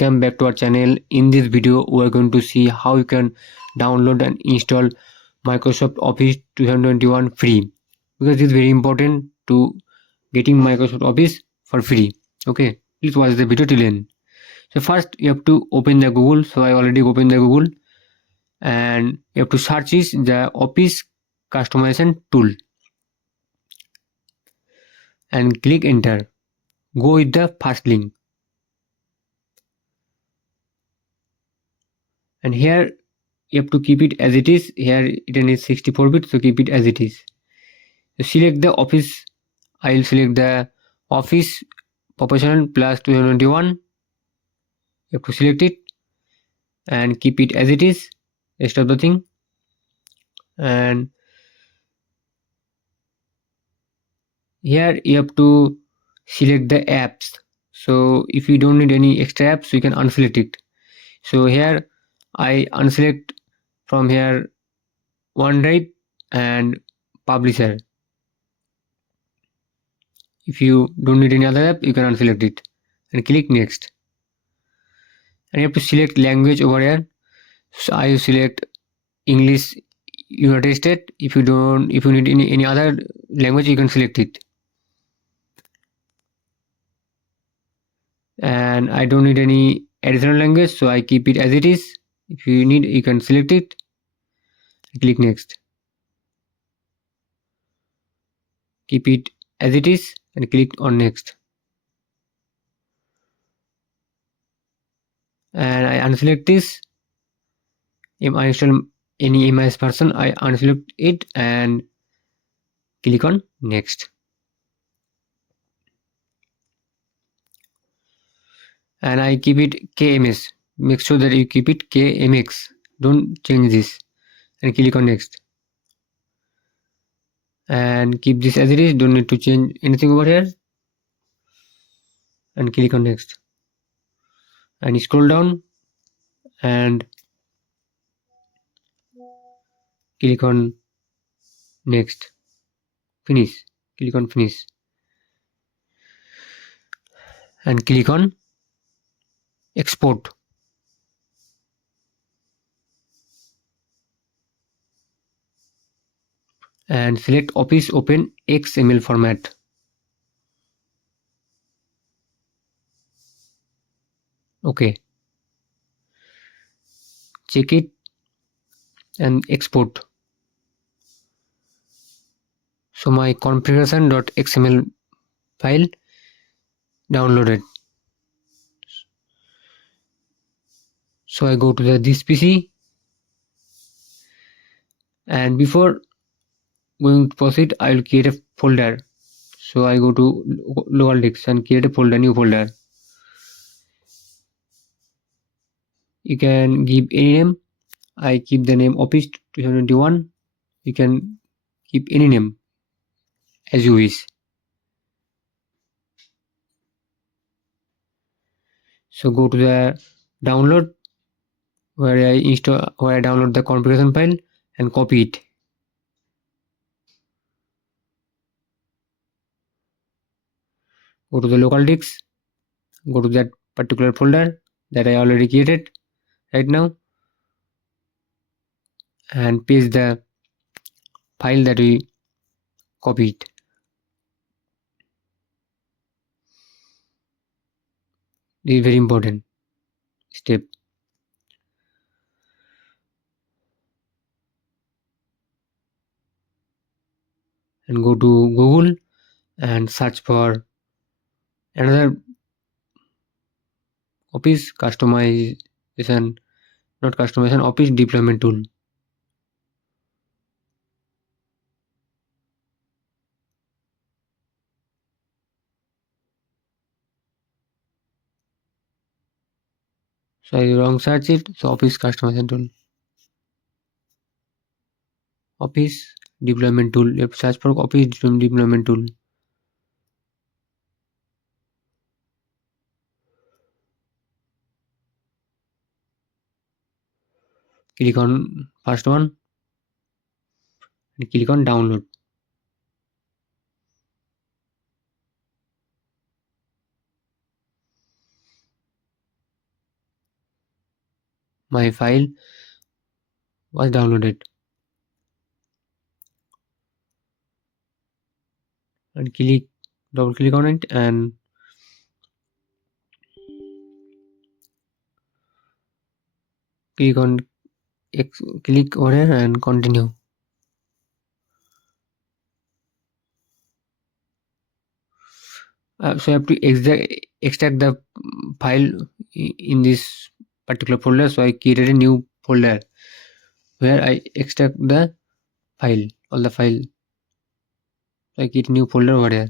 Welcome back to our channel. In this video we are going to see how you can download and install Microsoft Office 2021 free, because it's very important to getting Microsoft Office for free. Okay, please watch the video till end. So first you have to open the Google. So I already opened the Google, and you have to search is the Office customization tool and click enter. Go with the first link, and here you have to keep it as it is. Here it is 64-bit, so keep it as it is. So select the Office. I will select the Office Professional Plus 2021. You have to select it and keep it as it is, rest of the thing. And here you have to select the apps. So if you don't need any extra apps, you can unselect it. So here I unselect from here OneDrive and Publisher. If you don't need any other app, you can unselect it and click next. And you have to select language over here. So I select English United States. If you need any other language, you can select it. And I don't need any additional language, so I keep it as it is. If you need, you can select it. Click next. Keep it as it is and click on next. And I unselect this. If I install any image version, I unselect it and click on next. And I keep it KMS. Make sure that you keep it KMX. Don't change this. And click on next. And keep this as it is. Don't need to change anything over here. And click on next. And scroll down and click on next. Finish. Click on finish. And click on export. And select Office Open XML format. Okay. Check it and export. So my configuration.xml file downloaded. So I go to this PC, and before going to proceed, I will create a folder. So I go to local disk and create a folder, new folder. You can give any name. I keep the name Office 2021. You can keep any name as you wish. So go to the download where I download the configuration file and copy it. Go to the local disk, go to that particular folder that I already created right now, and paste the file that we copied. This is very important step. And go to Google and search for another Office customization, not customization, Office deployment tool. So I wrong search it. So Office customization tool, Office deployment tool. You have to search for Office deployment tool. Click on first one and click on download. my file was downloaded, and double click on it and click on click over here and continue. So I have to extract the file in this particular folder. So I created a new folder where I extract the file, all the file. So I create a new folder over here.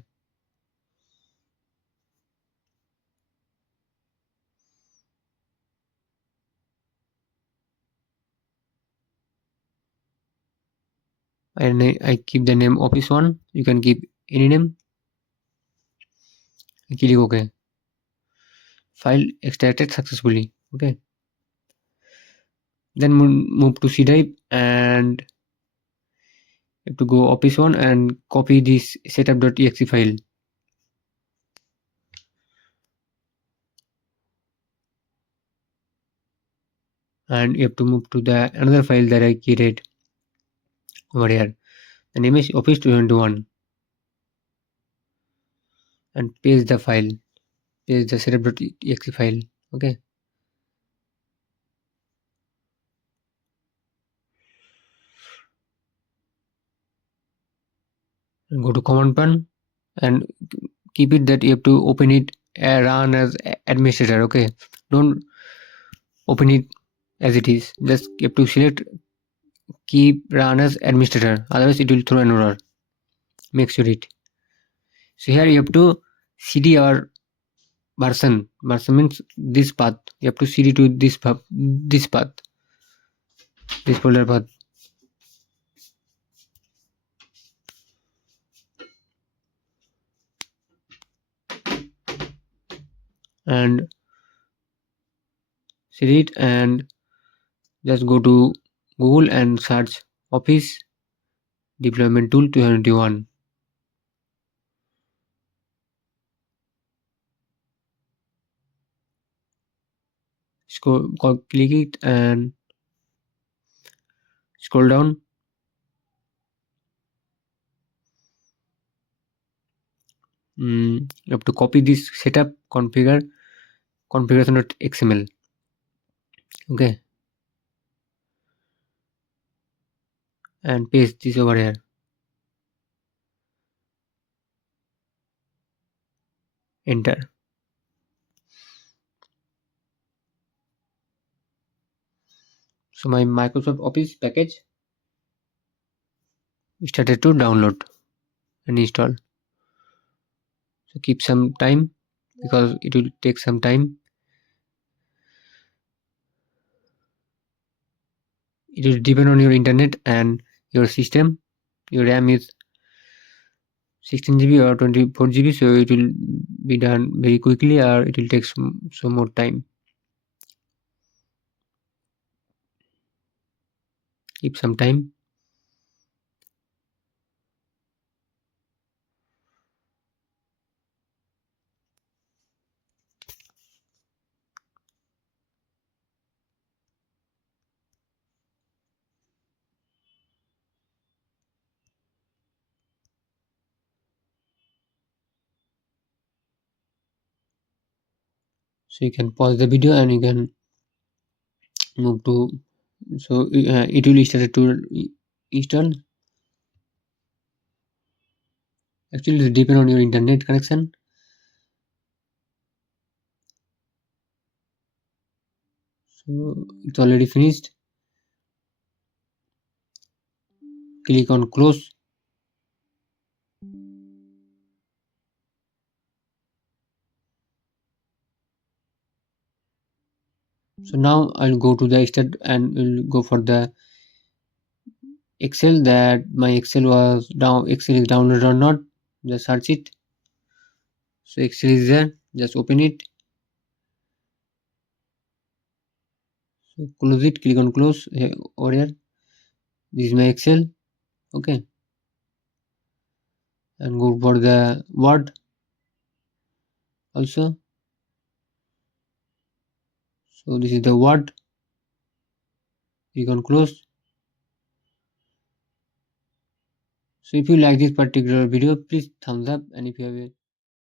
And I keep the name office one. You can keep any name. I click OK. File extracted successfully. Okay. Then move to C drive and you have to go office one and copy this setup.exe file. And you have to move to the another file that I created over here. The name is office 221 and paste the file. Paste the setup.exe file. Okay. And go to command prompt and keep it that you have to open it run as administrator. Okay. Don't open it as it is. Just you have to select keep run as administrator. Otherwise it will throw an error. Make sure it. So here you have to cd our version. Version means this path. You have to cd to this path, this folder path. And cd it and just go to Google and search Office Deployment Tool 221. Click it and scroll down. You have to copy this setup configuration.xml. Okay, and paste this over here. Enter. So my Microsoft Office package started to download and install. So keep some time because it will take some time. It will depend on your internet and your system. Your RAM is 16 GB or 24 GB, so it will be done very quickly or it will take some more time. Keep some time. So you can pause the video and you can move to. So it will start to install. Actually, it depends on your internet connection. So it's already finished. Click on close. So now I'll go to the start and we'll go for the Excel, that my Excel was down. Excel is downloaded or not. Just search it. So Excel is there. Just open it. So close it. Click on close over here. This is my Excel. Okay. And go for the Word also. So this is the Word. click on close. So if you like this particular video, please thumbs up, and if you have a